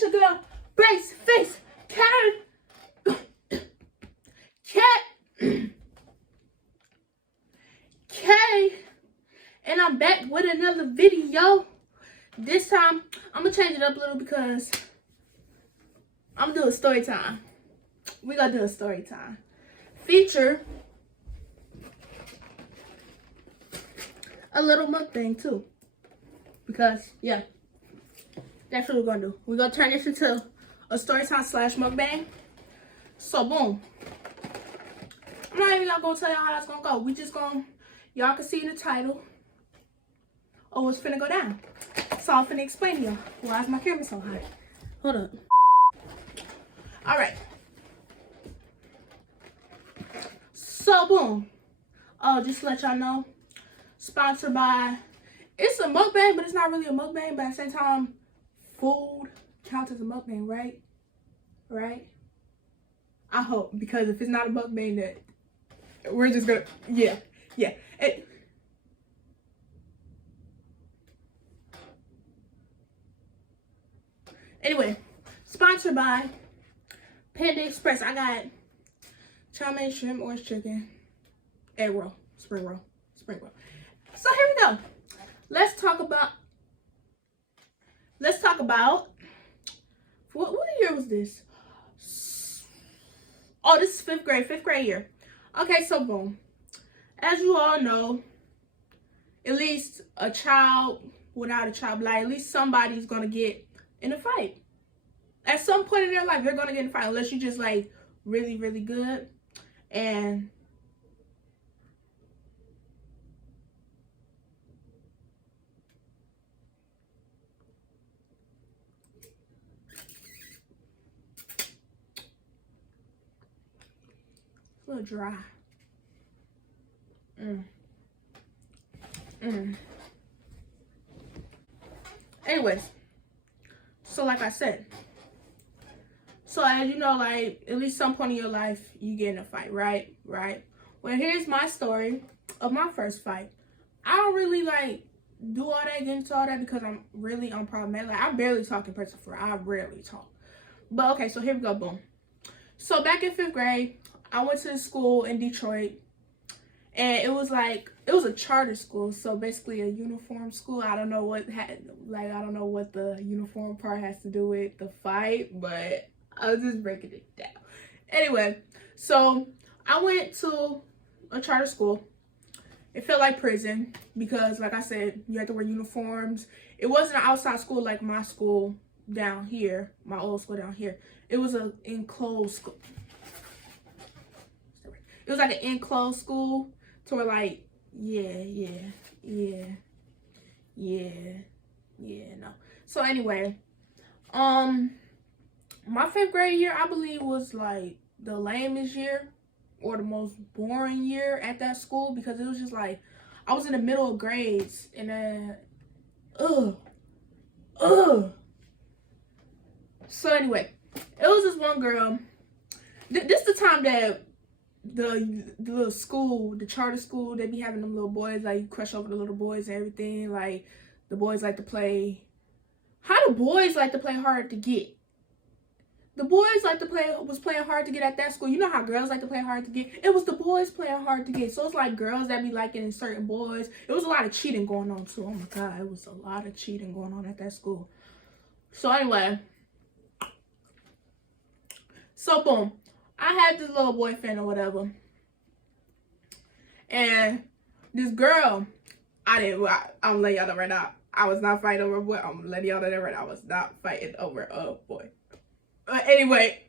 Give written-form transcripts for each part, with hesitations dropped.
It's your girl, Brace Face Cat. K. And I'm back with another video. This time, I'm going to change it up a little because I'm doing story time. We're going to do a story time. Feature a little mukbang too. Because, yeah, that's what we're going to do. We're going to turn this into a story time / mukbang. So, boom. I'm not even going to tell y'all how it's going to go. We just going to, y'all can see in the title of what's finna go down. So, I'm finna explain to y'all. Why is my camera so high? Hold up. Alright. So, boom. Oh, just to let y'all know, sponsored by, it's a mukbang, but it's not really a mukbang, but at the same time, food counts as a mukbang, right? Right? I hope, because if it's not a mukbang, that we're just gonna, yeah. Anyway, sponsored by Panda Express. I got chow mein, shrimp, orange chicken, egg roll, spring roll. So here we go. Let's talk about what year was this? Oh, this is fifth grade year. Okay, so boom. As you all know, at least a child without a child, like at least somebody's gonna get in a fight. At some point in their life, they're gonna get in a fight unless you're just like really, really good. And a little dry. Anyways, so like I said, so as you know, like at least some point in your life, you get in a fight, right? Well, here's my story of my first fight. I don't really like do all that, get into all that because I'm really unproblematic. Like I barely talk in person for I rarely talk. But okay, so here we go, boom. So back in 5th grade, I went to the school in Detroit, and it was a charter school, so basically a uniform school. I don't know what the uniform part has to do with the fight, but I was just breaking it down. Anyway, so I went to a charter school. It felt like prison because, like I said, you had to wear uniforms. It wasn't an outside school like my school down here, my old school down here. It was an enclosed school. It was like an enclosed school to where like, no. So anyway, my 5th grade year, I believe, was like the lamest year or the most boring year at that school because it was just like, I was in the middle of grades and then, So anyway, it was this one girl. This is the time that the little school, the charter school, they be having them little boys, like you crush over the little boys and everything. Like the boys like to play. How do boys like to play hard to get? The boys like to playing hard to get at that school. You know how girls like to play hard to get? It was the boys playing hard to get. So it's like girls that be liking certain boys. It was a lot of cheating going on too. Oh my God, it was a lot of cheating going on at that school. So anyway, so boom, I had this little boyfriend or whatever. And this girl, I'm letting y'all know right now, I was not fighting over a boy. I'm letting y'all know that right now. I was not fighting over a boy. But anyway,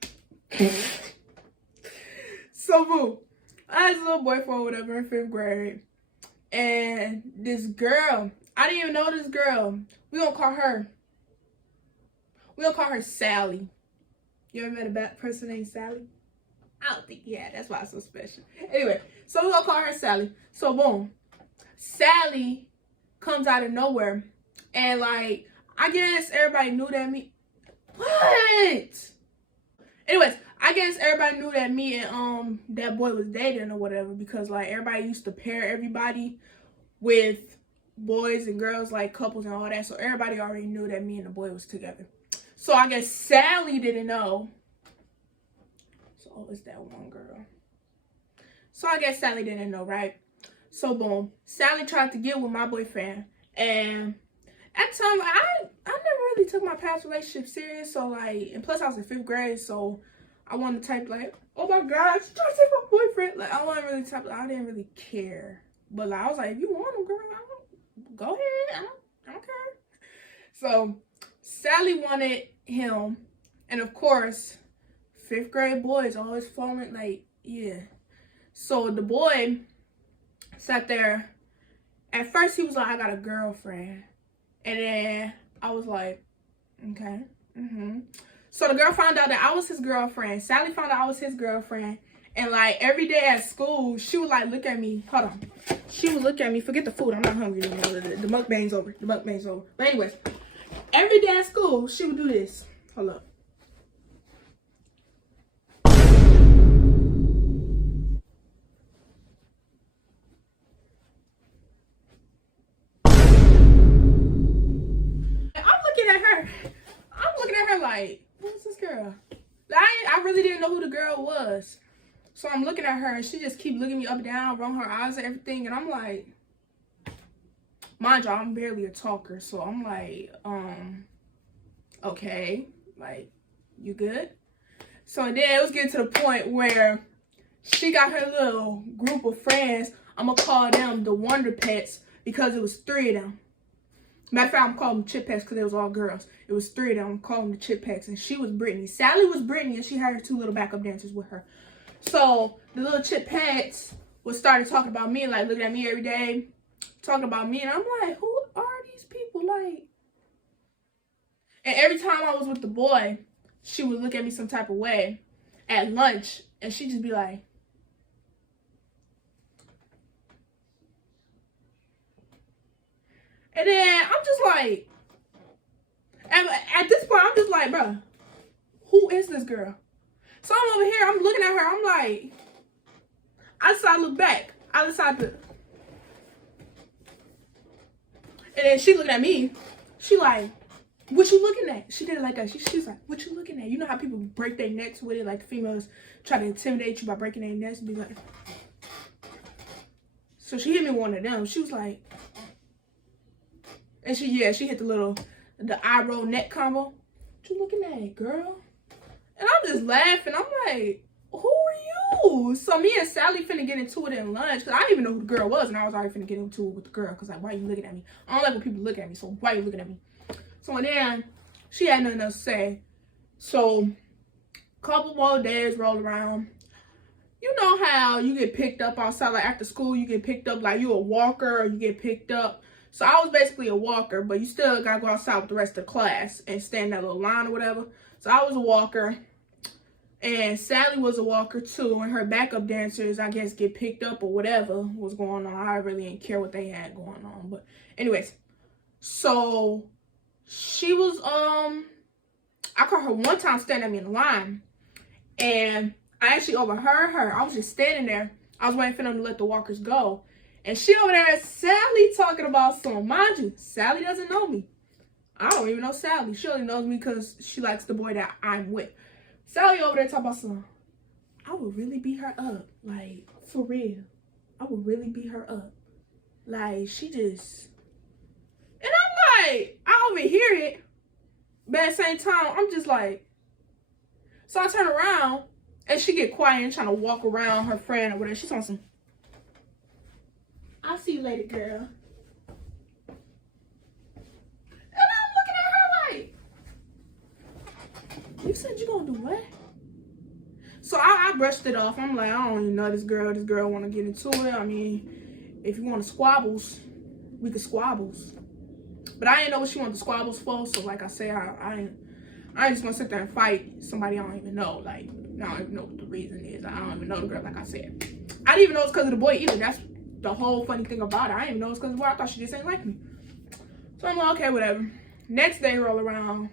so boom, I had this little boyfriend or whatever in 5th grade. And this girl, I didn't even know this girl. We're gonna call her Sally. You ever met a bad person named Sally? I don't think, yeah, that's why it's so special. Anyway, so we're gonna call her Sally. So boom, Sally comes out of nowhere, and like, I guess everybody knew that Anyways, I guess everybody knew that me and that boy was dating or whatever because like everybody used to pair everybody with boys and girls, like couples and all that. So everybody already knew that me and the boy was together. So I guess Sally didn't know. So it's that one girl. So I guess Sally didn't know, right? So boom, Sally tried to get with my boyfriend, and at the time I never really took my past relationship serious. So like, and plus I was in 5th grade, so I wanted to type like, oh my god, she's trying to take my boyfriend. Like I wasn't really type. I didn't really care, but like I was like, if you want him, girl, go ahead. I don't care. So Sally wanted him, and of course, 5th grade boys always falling like, yeah. So the boy sat there. At first he was like, I got a girlfriend. And then I was like, okay. So the girl found out that I was his girlfriend. Sally found out I was his girlfriend. And like every day at school, she would like look at me. Hold on. She would look at me. Forget the food. I'm not hungry anymore. The mukbang's over. The mukbang's over. But anyways, every day at school, she would do this. Hold up. I'm looking at her like, what's this girl? I really didn't know who the girl was. So I'm looking at her and she just keep looking me up and down, rolling her eyes and everything. And I'm like, mind you, I'm barely a talker. So I'm like, okay, like, you good? So then it was getting to the point where she got her little group of friends. I'm going to call them the Wonder Pets because it was 3 of them. Matter of fact, I'm calling them Chip Packs because it was all girls. It was 3 of them. I'm calling them the Chip Packs. And she was Brittany. Sally was Brittany, and she had her 2 little backup dancers with her. So the little Chip Packs was started talking about me, like looking at me every day, talking about me. And I'm like, who are these people? Like, and every time I was with the boy, she would look at me some type of way at lunch. And she'd just be like, and then I'm just like, at this point, I'm just like, bro, who is this girl? So I'm over here, I'm looking at her, I'm like, I decided to look back. I decided to, and then she looking at me. She like, what you looking at? She did it like that. She's like, what you looking at? You know how people break their necks with it? Like females try to intimidate you by breaking their necks and be like. So she hit me with one of them. She was like, and she hit the eye roll neck combo. What you looking at, girl? And I'm just laughing. I'm like, who are you? So me and Sally finna get into it in lunch because I didn't even know who the girl was, and I was already finna get into it with the girl because like, why are you looking at me? I don't like when people look at me, so why are you looking at me? So then she had nothing else to say. So couple more days roll around. You know how you get picked up outside, like after school, you get picked up like you a walker or you get picked up. So I was basically a walker, but you still gotta go outside with the rest of the class and stand in that little line or whatever. So I was a walker, and Sally was a walker too, and her backup dancers, I guess, get picked up or whatever was going on. I really didn't care what they had going on, but anyways, so she was, I caught her one time standing at me in the line, and I actually overheard her. I was just standing there. I was waiting for them to let the walkers go. And she over there, Sally, talking about some. Mind you, Sally doesn't know me. I don't even know Sally. She only knows me because she likes the boy that I'm with. Sally over there talking about some. I would really beat her up. Like, for real. I would really beat her up. Like, she just. And I'm like, I overhear it. But at the same time, I'm just like. So I turn around. And she get quiet and trying to walk around her friend or whatever. She's on some. I'll see you later, girl. And I'm looking at her like, you said you gonna do what? So I brushed it off. I'm like, I don't even know this girl. This girl want to get into it. I mean, if you want to squabbles, we could squabbles. But I didn't know what she wanted the squabbles for. So like I said, I ain't just gonna sit there and fight somebody I don't even know. Like, I don't even know what the reason is. I don't even know the girl, like I said. I didn't even know it's because of the boy either. That's the whole funny thing about it. I didn't even know it's because of the boy. I thought she just ain't like me. So I'm like, okay, whatever. Next day roll around.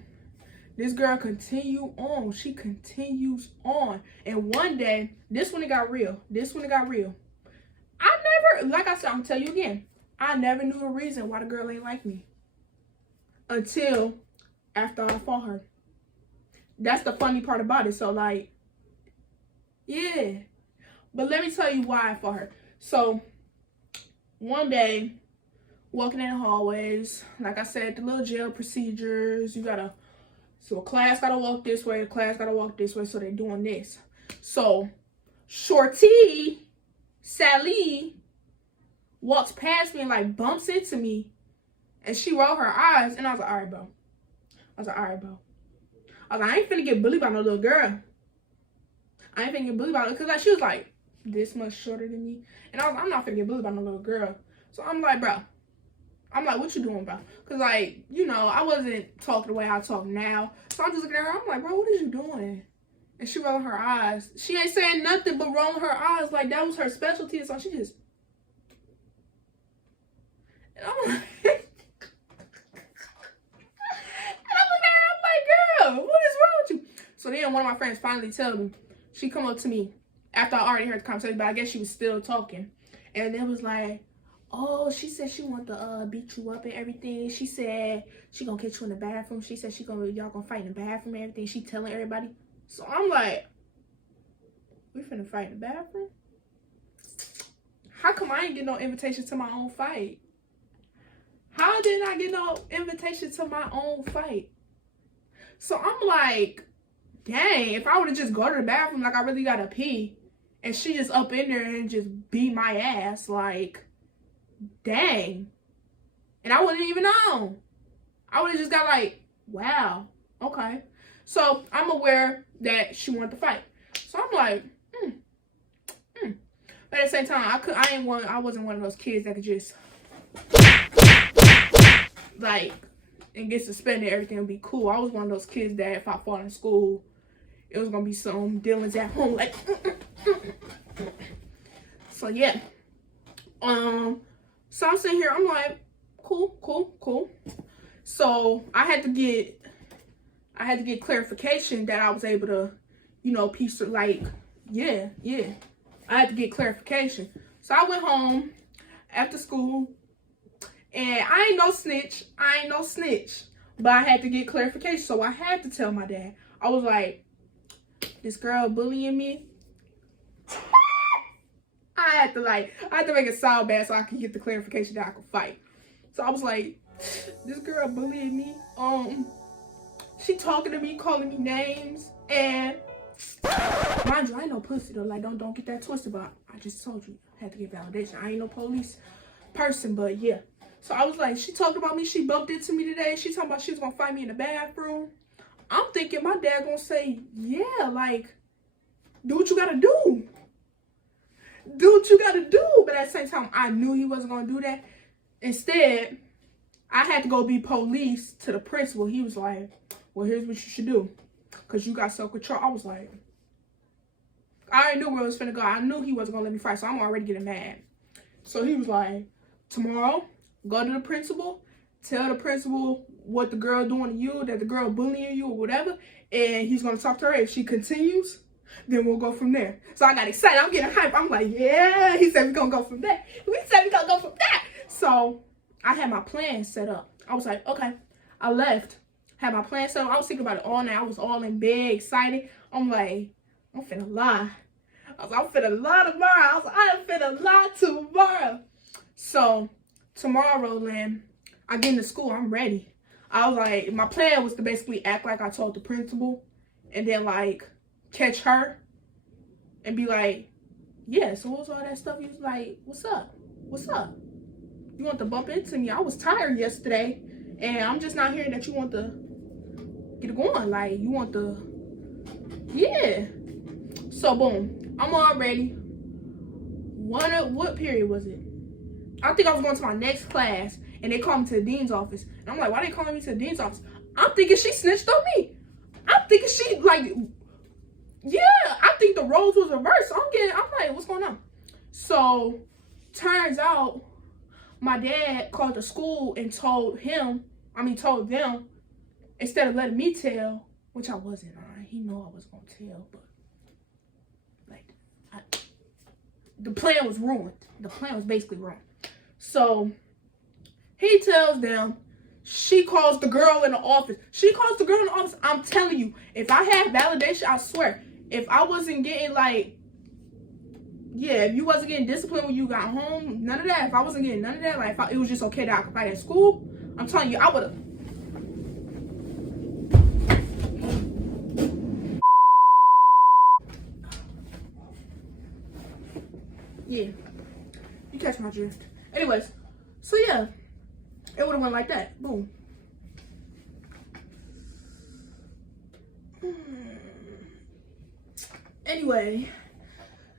This girl continue on. She continues on. And one day, this one it got real. I never, like I said, I'm going to tell you again. I never knew the reason why the girl ain't like me. Until after I fought her. that's the funny part about it. So like, yeah. But let me tell you why I fought her. So one day, walking in the hallways, like I said, the little jail procedures, so a class gotta walk this way, a class gotta walk this way, so they're doing this. So Shorty, Sally, walks past me and like bumps into me, and she rolled her eyes, and I was like, all right, bro. I was like, I ain't finna get bullied by no little girl. I ain't finna get bullied by her, because like, she was like this much shorter than me, and I was like, I'm not finna get bullied by no little girl. So I'm like, bro. I'm like, what you doing, bro? Because, like, you know, I wasn't talking the way I talk now. So I'm just looking at her. I'm like, bro, what is you doing? And she rolling her eyes. She ain't saying nothing but rolling her eyes. Like, that was her specialty. So she just... And I'm like... and I'm looking at her. I'm like, girl, what is wrong with you? So then one of my friends finally told me. She come up to me after I already heard the conversation. But I guess she was still talking. And it was like... Oh, she said she want to beat you up and everything. She said she gonna catch you in the bathroom. She said y'all gonna fight in the bathroom and everything. She telling everybody. So I'm like, we finna fight in the bathroom? How come I ain't get no invitation to my own fight? How did I get no invitation to my own fight? So I'm like, dang, if I would've just go to the bathroom like I really gotta pee, and she just up in there and just beat my ass, like, dang. And I wouldn't even know. I would have just got like, wow, okay. So I'm aware that she wanted to fight. So I'm like, But at the same time, I wasn't one of those kids that could just like and get suspended, everything would be cool. I was one of those kids that if I fought in school, it was gonna be some dealings at home, like so yeah. So I'm sitting here, I'm like, cool. So I had to get clarification that I was able to, you know, piece it, like, yeah. I had to get clarification. So I went home after school, and I ain't no snitch. But I had to get clarification, so I had to tell my dad. I was like, this girl bullying me. I had to make it sound bad so I could get the clarification that I could fight. So I was like, this girl bullying me. She talking to me, calling me names, and mind you, I ain't no pussy though. Like, don't get that twisted. But I just told you, I had to get validation. I ain't no police person, but yeah. So I was like, she talked about me. She bumped into me today. She talking about she was gonna fight me in the bathroom. I'm thinking my dad gonna say, yeah, like, do what you gotta do. Do what you gotta do. But at the same time, I knew he wasn't gonna do that. Instead, I had to go be police to the principal. He was like, well, here's what you should do, because you got self-control. I was like, I already knew where it was finna go. I knew he wasn't gonna let me fight, so I'm already getting mad. So he was like, tomorrow, go to the principal, tell the principal what the girl doing to you, that the girl bullying you or whatever, and he's gonna talk to her. If she continues, then we'll go from there. So I got excited. I'm getting hyped. I'm like, yeah. He said we're gonna go from there. We said we're gonna go from there. So I had my plan set up. I was like, okay. I left. Had my plan set up. I was thinking about it all night. I was all in bed, excited. I'm like, I'm finna lie. I was like, I'm finna lie tomorrow. I was like, I'm finna lie tomorrow. So tomorrow, Lynn, I get into school. I'm ready. I was like, my plan was to basically act like I told the principal, and then like catch her and be like, yeah, so what was all that stuff? He was like, what's up? You want to bump into me? I was tired yesterday, and I'm just not hearing that you want to get it going. Like, you want to, yeah. So boom, I'm all ready. What period was it? I think I was going to my next class, and they called me to the dean's office. And I'm like, why they calling me to the dean's office? I'm thinking she snitched on me. I'm thinking she, like, yeah, I think the roles was reversed. I'm like, what's going on? So, turns out, my dad called the school and told them, instead of letting me tell, which I wasn't on. He knew I was going to tell, but, like, the plan was ruined. The plan was basically ruined. So, he tells them, She calls the girl in the office. I'm telling you, if I had validation, I swear, if I wasn't getting like, yeah, if you wasn't getting disciplined when you got home, none of that. If I wasn't getting none of that, like it was just okay that I could fight at school, I'm telling you, I would have. Yeah, you catch my drift. Anyways, so yeah, it would have went like that. Boom. Anyway,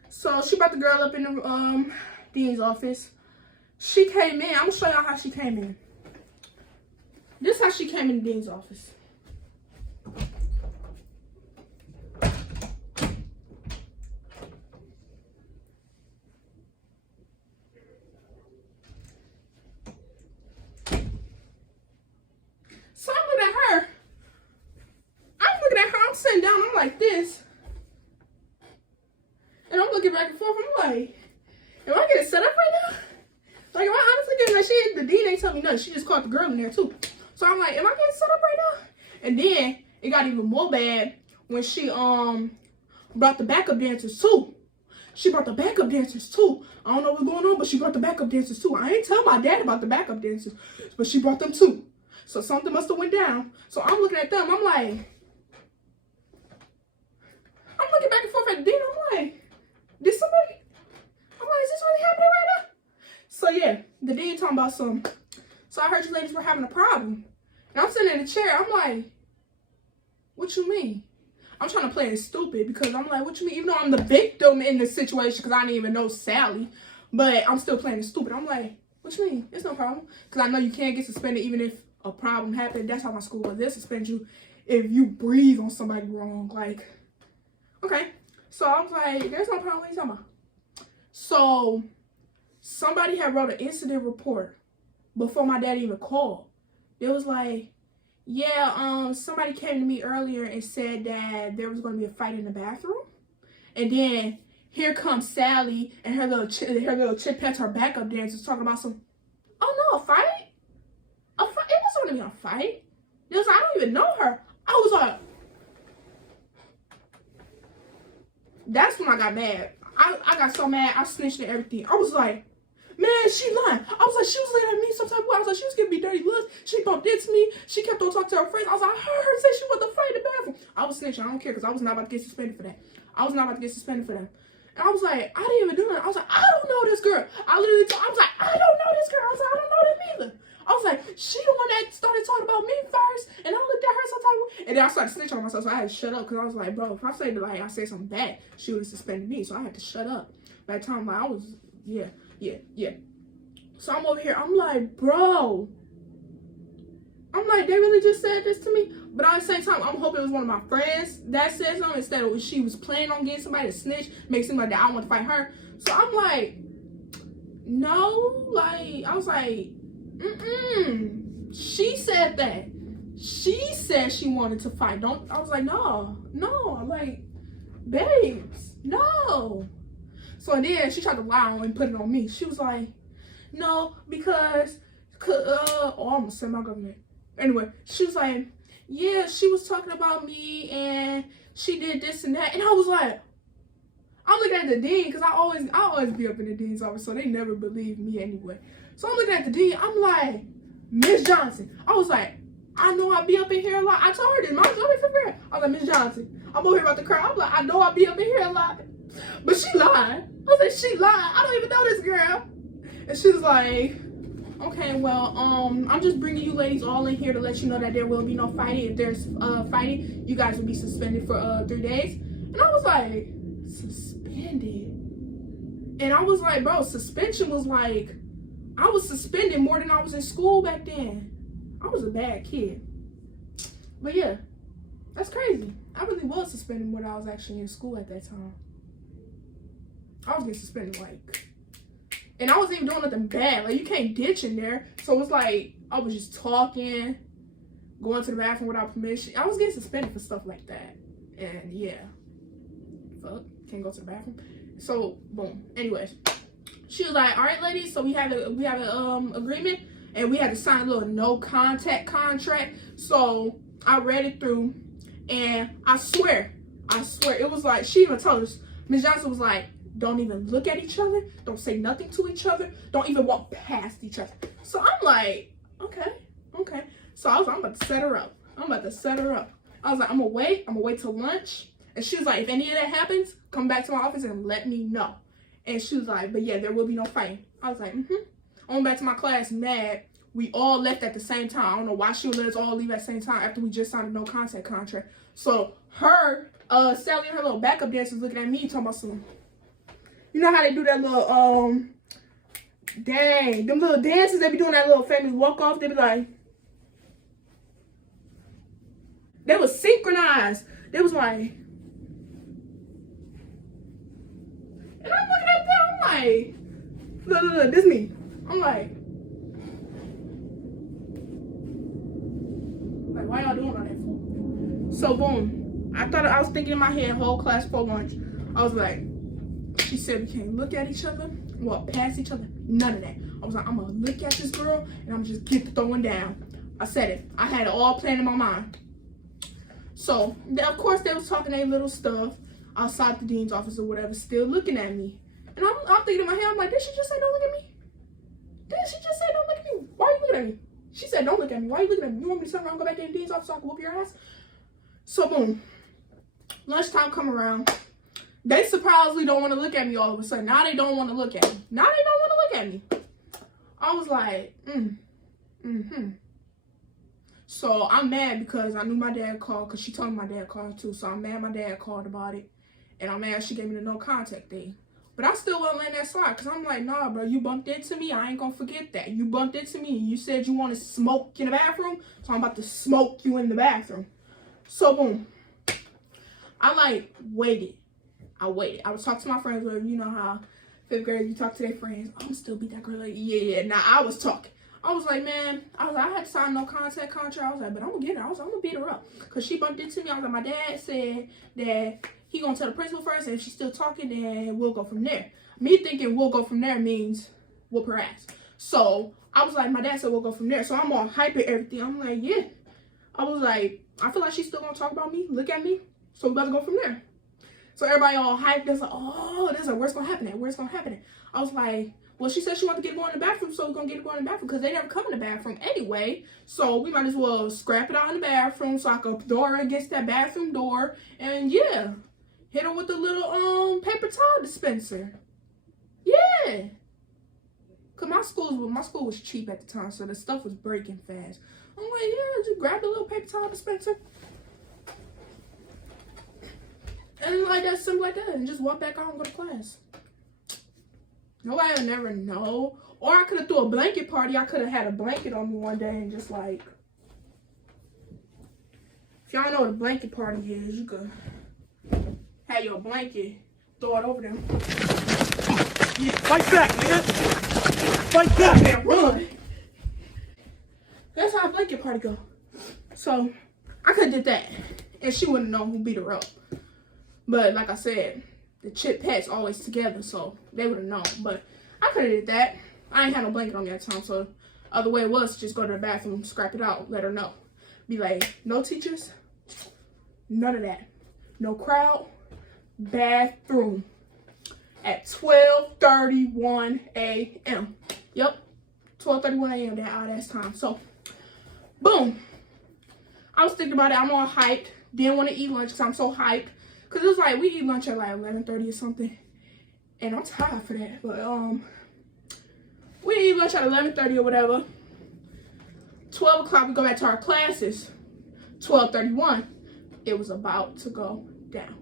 so she brought the girl up in the dean's office. She came in. I'm gonna show y'all how she came in. This is how she came in the dean's office. So I'm looking at her. I'm sitting down. I'm like this. And I'm looking back and forth. I'm like, am I getting set up right now? Like, am I honestly getting that? The dean ain't tell me nothing. She just caught the girl in there too. So I'm like, am I getting set up right now? And then it got even more bad when she brought the backup dancers too. I don't know what's going on, but she brought the backup dancers too. I ain't tell my dad about the backup dancers, but she brought them too. So something must have went down. So I'm looking at them. I'm looking back and forth at the dean. I'm like, is this really happening right now? So yeah, the dean talking about some. So I heard you ladies were having a problem. And I'm sitting in the chair. I'm like, what you mean? I'm trying to play it stupid because I'm like, what you mean? Even though I'm the victim in this situation because I didn't even know Sally. But I'm still playing it stupid. I'm like, what you mean? It's no problem. Because I know you can't get suspended even if a problem happened. That's how my school was. They'll suspend you if you breathe on somebody wrong. Like, okay. So I was like, there's no problem. What are you talking about? So somebody had wrote an incident report before my dad even called. It was like, yeah, somebody came to me earlier and said that there was going to be a fight in the bathroom. And then here comes Sally and her little chipettes, her backup dancers, talking about some, oh no, a fight? A fight? It wasn't going to be a fight. It was, I don't even know her. I was like, that's when I got mad. I got so mad, I snitched and everything. I was like, man, she lying. I was like, she was looking at me some type of way. I was like, she was giving me dirty looks. She bumped into me. She kept on talking to her friends. I was like, I heard her say she wanted to fight in the bathroom. I was snitching. I don't care because I was not about to get suspended for that. And I was like, I didn't even do that. I was like, I don't know this girl. I was like, I don't know this girl. I was like, I don't know them either. I was like, she the one that started talking about me first. And I looked at her some type of way. And then I started snitching on myself. So I had to shut up because I was like, bro, if I said something bad, she would have suspended me. So I had to shut up. By the time like, I was, yeah. So I'm over here. I'm like, bro. I'm like, they really just said this to me? But at the same time, I'm hoping it was one of my friends that said something instead of she was planning on getting somebody to snitch, make it seem like that I want to fight her. So I'm like, no. Like, I was like, she said that. She said she wanted to fight. I was like, no. I'm like, babes, no. So then she tried to lie and put it on me. She was like, no, because, I'm gonna send my government. Anyway, she was like, yeah, she was talking about me and she did this and that. And I was like, I'm looking at the dean because I always be up in the dean's office, so they never believe me anyway. So I'm looking at the dean. I'm like, Miss Johnson. I was like, I know I be up in here a lot. I told her this. I was like, Miss Johnson, I'm over here about to cry. I'm like, I know I be up in here a lot. But she lied. I was like, she lied. I don't even know this girl. And she was like, okay, well, I'm just bringing you ladies all in here to let you know that there will be no fighting. If there's fighting, you guys will be suspended for 3 days. And I was like, suspended? And I was like, bro, suspension was like, I was suspended more than I was in school back then. I was a bad kid. But yeah, that's crazy. I really was suspended more than I was actually in school at that time. I was getting suspended like, and I wasn't even doing nothing bad. Like, you can't ditch in there. So it was like, I was just talking, going to the bathroom without permission. I was getting suspended for stuff like that. And yeah, fuck, can't go to the bathroom. So boom. Anyways, she was like, all right, ladies, so we have an agreement. and we had to sign a little no contact contract. So I read it through, and I swear, it was like, she even told us, Ms. Johnson was like, don't even look at each other, don't say nothing to each other, don't even walk past each other. So I'm like, okay. So I was like, I'm about to set her up. I was like, I'm gonna wait till lunch. And she was like, if any of that happens, come back to my office and let me know. And she was like, but yeah, there will be no fighting. I was like, I went back to my class mad. We all left at the same time. I don't know why she would let us all leave at the same time after we just signed a no contact contract. So her, Sally and her little backup dancers looking at me talking about some, you know how they do that little, dang, them little dances, they be doing that little famous walk off. They be like, they was synchronized. They was like, and I'm looking at them, I'm like, look, this me. I'm like, why y'all doing all that for? So boom, I was thinking in my head, whole class for lunch. I was like, she said we can't look at each other, walk past each other, none of that. I was like, I'm gonna look at this girl and I'm just get the throwing down. I said it. I had it all planned in my mind. So of course they was talking their little stuff outside the dean's office or whatever, still looking at me. And I'm thinking in my head, I'm like, did she just say don't look at me? Did she just say don't look at me? Why are you looking at me? She said don't look at me. Why are you looking at me? You want me to turn around and go back to the dean's office so I can whoop your ass? So boom, lunchtime come around. They surprisingly don't want to look at me all of a sudden. Now they don't want to look at me. I was like, So I'm mad because I knew my dad called, because she told me my dad called too. So I'm mad my dad called about it. And I'm mad she gave me the no contact thing. But I still wasn't letting that slide, because I'm like, nah, bro, you bumped into me. I ain't going to forget that. You bumped into me. You said you want to smoke in the bathroom. So I'm about to smoke you in the bathroom. So boom. I waited. I was talking to my friends, where you know how 5th grade you talk to their friends. I'm still beat that girl. Like, yeah. Now I was talking. I was like, man, I had to sign no contact contract. I was like, but I'm gonna get her. I'm gonna beat her up. Cause she bumped into me. I was like, my dad said that he gonna tell the principal first, and if she's still talking, then we'll go from there. Me thinking we'll go from there means whoop her ass. So I was like, my dad said we'll go from there. So I'm all hype and everything. I'm like, yeah. I was like, I feel like she's still gonna talk about me, look at me. So we about to go from there. So everybody all hyped. There's like, oh, there's like, where's gonna happen at? Where's gonna happen at? I was like, well, she said she wanted to get going in the bathroom, so we're gonna get it going in the bathroom, because they never come in the bathroom anyway. So we might as well scrap it out in the bathroom so I could throw her against that bathroom door, and yeah, hit her with the little paper towel dispenser. Yeah. Cause my school was cheap at the time, so the stuff was breaking fast. I'm like, yeah, just grab the little paper towel dispenser. And like that, simple like that, and just walk back out and go to class. Nobody would never know. Or I could have threw a blanket party. I could have had a blanket on me one day and just like, if y'all know what a blanket party is, you could have your blanket, throw it over them. Yeah, fight back, nigga! Fight back! Man, run! That's how a blanket party go. So I could have did that, and she wouldn't know who beat her up. But like I said, the chip pets always together, so they would have known. But I could have did that. I ain't had no blanket on me at the time, so the other way was to just go to the bathroom, scrap it out, let her know. Be like, no teachers, none of that. No crowd, bathroom. At 12:31 a.m. Yep, 12:31 a.m. that odd ass time. So, boom. I was thinking about it. I'm all hyped. Didn't want to eat lunch because I'm so hyped. Because it was like, we eat lunch at like 11:30 or something. And I'm tired for that. But, we eat lunch at 11:30 or whatever. 12 o'clock, we go back to our classes. 12:31, it was about to go down.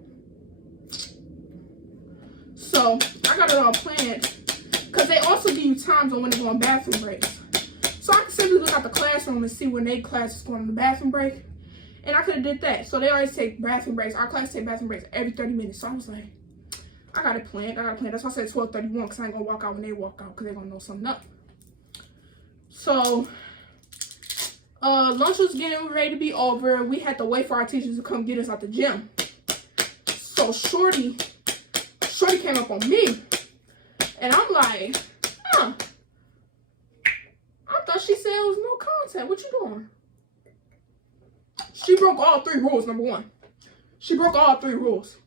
So, I got it all planned. Because they also give you times on when to go on bathroom breaks. So, I can simply look out the classroom and see when their class is going on the bathroom break. And I could have did that. So they always take bathroom breaks. Our class take bathroom breaks every 30 minutes. So I was like, I got it planned. That's why I said 12:31, because I ain't going to walk out when they walk out, because they're going to know something up. So lunch was getting ready to be over. We had to wait for our teachers to come get us out the gym. So Shorty came up on me. And I'm like, I thought she said said, what you doing? She broke all 3 rules, number 1. She broke all 3 rules.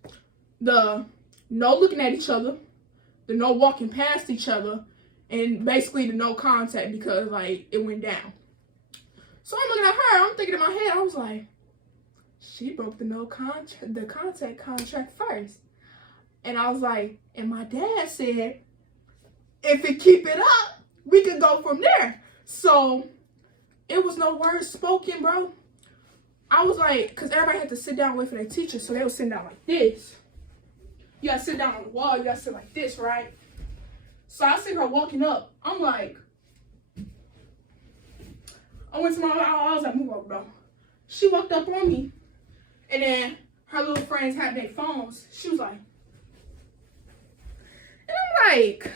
The no looking at each other, the no walking past each other, and basically the no contact because, like, it went down. So I'm looking at her, I'm thinking in my head, I was like, she broke the contact contract first. And I was like, and my dad said, if it keep it up, we could go from there. So it was no words spoken, bro. I was like, because everybody had to sit down and wait for their teacher, so they were sitting down like this. You gotta sit down on the wall, you gotta sit like this, right? So I see her walking up. I'm like, I went to I was like, move over, bro. She walked up on me, and then her little friends had their phones. She was like, and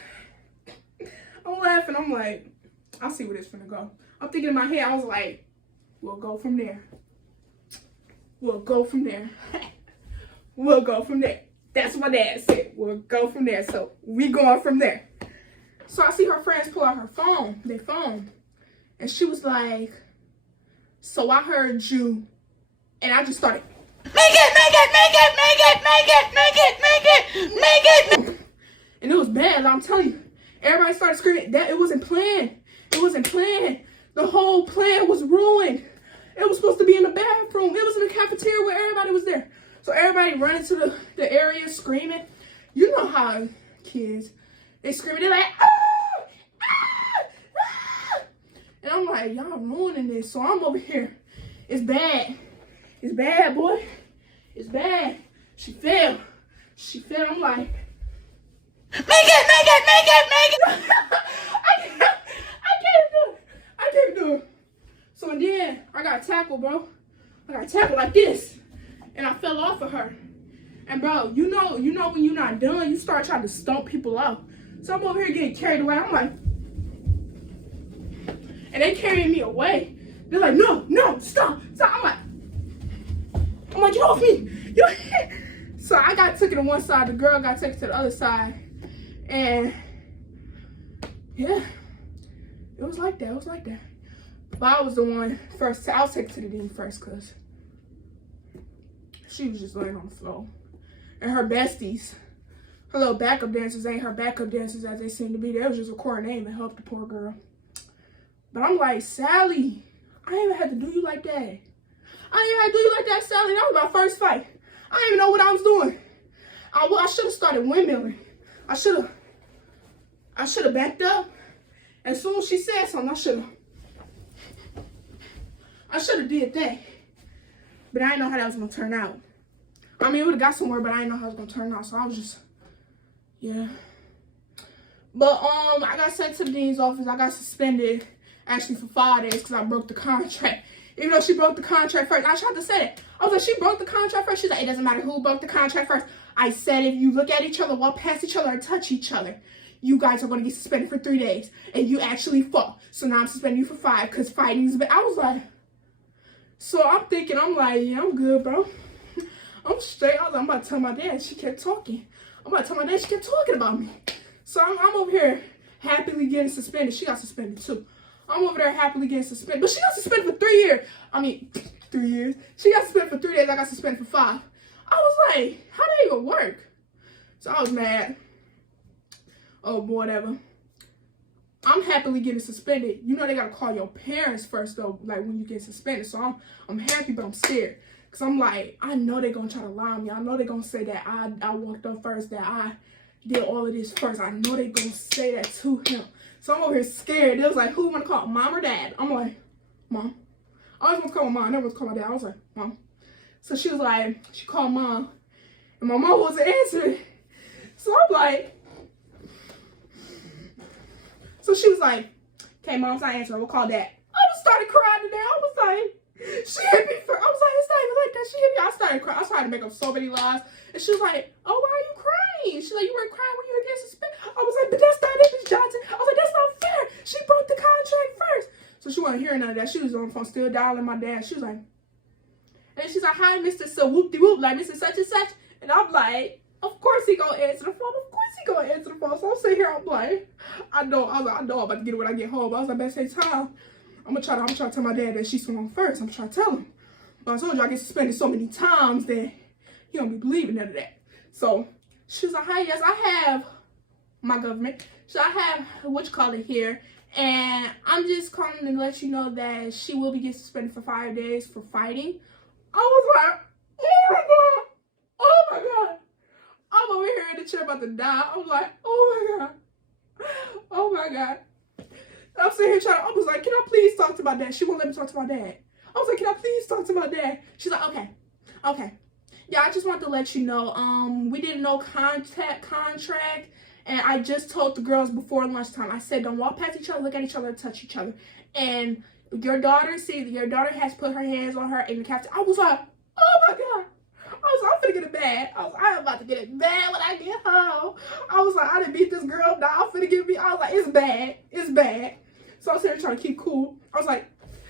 I'm laughing. I'm like, I see where this finna go. I'm thinking in my head, I was like, we'll go from there. We'll go from there. We'll go from there. That's what my dad said. We'll go from there. So we going from there. So I see her friends pull out their phone. And she was like, so I heard you. And I just started, make it. And it was bad, I'm telling you. Everybody started screaming. That it wasn't planned. It wasn't planned. The whole plan was ruined. It was supposed to be in the bathroom. It was in the cafeteria where everybody was there. So everybody running to the area screaming. You know how kids, they screaming. They're like, ah, ah, ah. And I'm like, y'all ruining this. So I'm over here. It's bad. It's bad, boy. It's bad. She fell. I'm like, make it. I can't do it. So then I got tackled, bro. I got tackled like this. And I fell off of her. And bro, you know when you're not done, you start trying to stomp people out. So I'm over here getting carried away. I'm like, and they carrying me away. They're like, no, stop. I'm like, get off me. So I got taken to one side, the girl got taken to the other side. And yeah, it was like that. But I was the one first. I was taken to the dean first because she was just laying on the floor. And her besties, her little backup dancers ain't her backup dancers as they seem to be. They was just recording name and help the poor girl. But I'm like, Sally, I ain't even had to do you like that. Sally. That was my first fight. I didn't even know what I was doing. I should have started windmilling. I should have backed up. As soon as she said something, I should have did that. But I didn't know how that was going to turn out. I mean, it would have got somewhere, but I didn't know how it was going to turn out. So I was just, yeah. But I got sent to the dean's office. I got suspended, actually, for 5 days because I broke the contract. Even though she broke the contract first. I tried to say it. I was like, she broke the contract first. She's like, it doesn't matter who broke the contract first. I said, if you look at each other, walk past each other, or touch each other, you guys are going to get suspended for 3 days. And you actually fought. So now I'm suspending you for 5 because fighting is bad. I was like, so I'm thinking, I'm like, yeah, I'm good, bro. I'm straight. I'm about to tell my dad. She kept talking. She kept talking about me. So I'm over here happily getting suspended. She got suspended too. I'm over there happily getting suspended. But she got suspended for 3 years. 3 years. She got suspended for 3 days. I got suspended for 5. I was like, how did it even work? So I was mad. Oh, boy, whatever. I'm happily getting suspended. You know they gotta call your parents first though, like when you get suspended. So I'm happy, but I'm scared. Cause I'm like, I know they're gonna try to lie on me. I know they're gonna say that I walked up first, that I did all of this first. I know they're gonna say that to him. So I'm over here scared. They was like, who you wanna call, mom or dad? I'm like, mom. I always want to call my mom. I never want to call my dad. I was like, mom. So she was like, she called mom. And my mom wasn't answering. So I'm like, so she was like, okay, mom's not answering. We'll call dad. I just started crying today. I was like, she hit me first. I was like, it's not even like that. She hit me. I started crying. I started to make up so many lies. And she was like, oh, why are you crying? She's like, you weren't crying when you were getting suspended. I was like, but that's not it, Miss Johnson. I was like, that's not fair. She broke the contract first. So she wasn't hearing none of that. She was on the phone still dialing my dad. She was like, and she's like, hi, Mr. So whoop-de-whoop, like Mr. Such and Such. And I'm like, of course he gonna answer the phone. Of course he gonna answer the phone. So I'm sitting here, I'm like, I know I'm about to get it when I get home. I was like, best say time. I'm gonna try to tell my dad that she's swung first. I'm trying to tell him. But I told you I get suspended so many times that he don't be believing none of that. So she's like, hi, yes, I have my government. So I have what you call it here. And I'm just calling to let you know that she will be getting suspended for 5 days for fighting. I was like, oh my God. Oh my God. I'm over here in the chair about to die. I was like, oh my God. Oh my God. I'm sitting here trying. I was like, can I please talk to my dad? She won't let me talk to my dad. I was like, can I please talk to my dad? She's like, okay. Yeah, I just want to let you know, we didn't know contract, and I just told the girls before lunchtime. I said, don't walk past each other, look at each other, and touch each other. And your daughter has put her hands on her in the cafeteria. I was like, oh my God. I'm finna get it bad. I'm about to get it bad when I get home. I was like, I didn't beat this girl. Now I'm finna get me. I was like, it's bad. It's bad. So I was here trying to keep cool. I was like,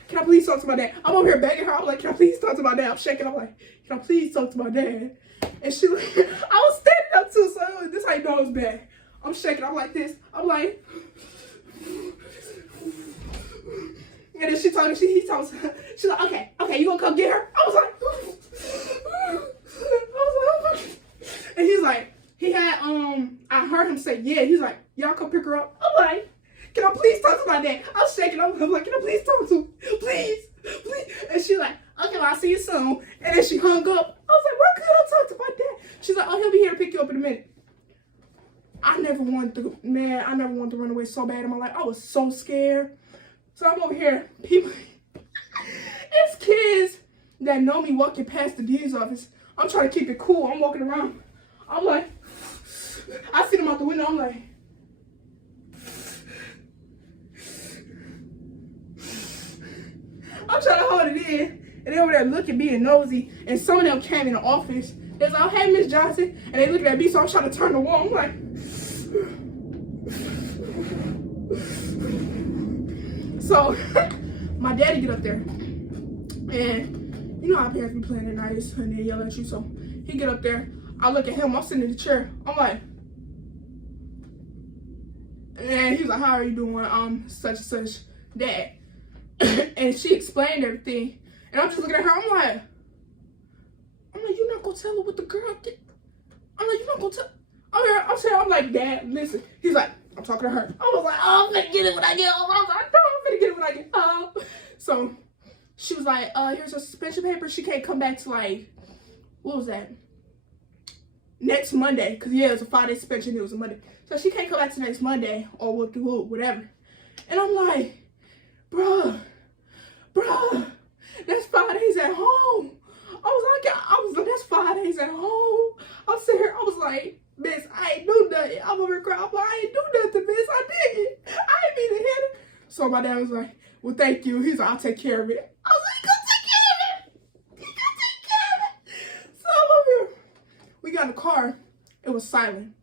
can I please talk to my dad? I'm over here begging her. I was like, can I please talk to my dad? I'm shaking. I'm like, can I please talk to my dad? And she, I was standing up too, so this how you know it was bad. I'm shaking. I'm like this. I'm like, and then she told me, he told her, she's like, okay, you gonna come get her? I was like, oh my. And he's like, he had, I heard him say, yeah. He's like, y'all come pick her up. I'm like, can I please talk to my dad? I was shaking. I'm like, can I please talk to him? Please. And she's like, okay, well, I'll see you soon. And then she hung up. I was like, why couldn't I talk to my dad? She's like, oh, he'll be here to pick you up in a minute. I never wanted to run away so bad in my life. I was so scared. So I'm over here. It's kids that know me walking past the dean's office. I'm trying to keep it cool. I'm walking around. I'm like, I see them out the window. I'm like, I'm trying to hold it in. And they over there looking, being nosy. And some of them came in the office. They was like, oh, hey, Miss Johnson. And they looking at me, so I'm trying to turn the wall. I'm like, so my daddy get up there. And you know how parents be playing at night and they yell at you. So he get up there. I look at him. I'm sitting in the chair. I'm like, and he was like, how are you doing? Such and such, Dad. And she explained everything. And I'm just looking at her. I'm like, you're not gonna tell her what the girl did. I'm like, you're not gonna tell. I'm like, Dad, listen. He's like, I'm talking to her. I was like, oh, I'm gonna get it when I get home. I was like, no, I'm gonna get it when I get home. So she was like, here's her suspension paper. She can't come back to like, what was that? Next Monday. Because yeah, it was a 5-day suspension. It was a Monday. So she can't come back to next Monday or whatever. And I'm like, bruh, that's 5 days at home. I was like, that's 5 days at home. I'm sitting here, I was like, miss, I ain't do nothing. I'm over here crying. I'm like, I ain't do nothing, miss. I didn't. I ain't mean to hit her. So my dad was like, well, thank you. He's like, I'll take care of it. I was like, go take care of it. Go take care of it. So I'm over here. We got in the car. It was silent.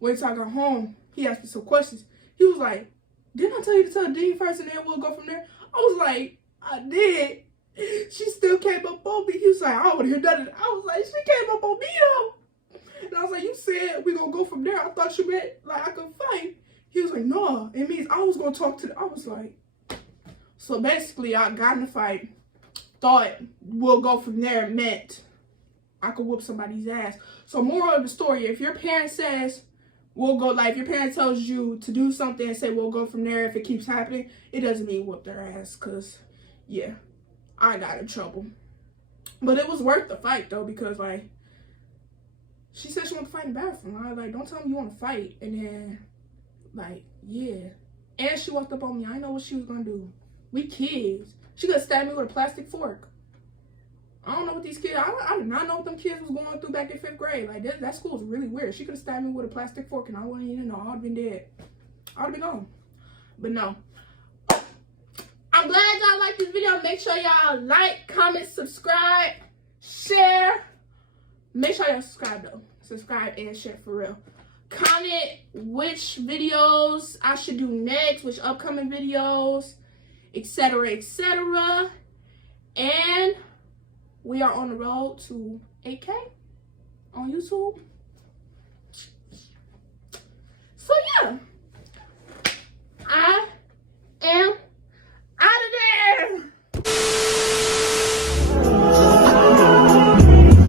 Wait till I got home. He asked me some questions. He was like, didn't I tell you to tell Dean first and then we'll go from there? I was like, I did. She still came up on me. He was like, I don't want to hear none of that. I was like, she came up on me though. And I was like, you said we gonna go from there. I thought you meant like I could fight. He was like, no, it means I was gonna talk to I was like, so basically I got in a fight, thought we'll go from there meant I could whoop somebody's ass. So moral of the story, if your parent says we'll go, like if your parent tells you to do something and say we'll go from there, if it keeps happening, it doesn't mean whoop their ass, because yeah, I got in trouble. But it was worth the fight though, because like she said she wanted to fight in the bathroom. I was like, don't tell me you want to fight. And then like, yeah. And she walked up on me. I didn't know what she was gonna do. We kids. She could have stabbed me with a plastic fork. I don't know what these kids, I did not know what them kids was going through back in 5th grade. Like, that school was really weird. She could have stabbed me with a plastic fork and I wouldn't even know. I would have been dead. I would have been gone. But no. I'm glad y'all liked this video. Make sure y'all like, comment, subscribe, share. Make sure y'all subscribe, though. Subscribe and share for real. Comment which videos I should do next, which upcoming videos, etc., etc. And we are on the road to 8K on YouTube.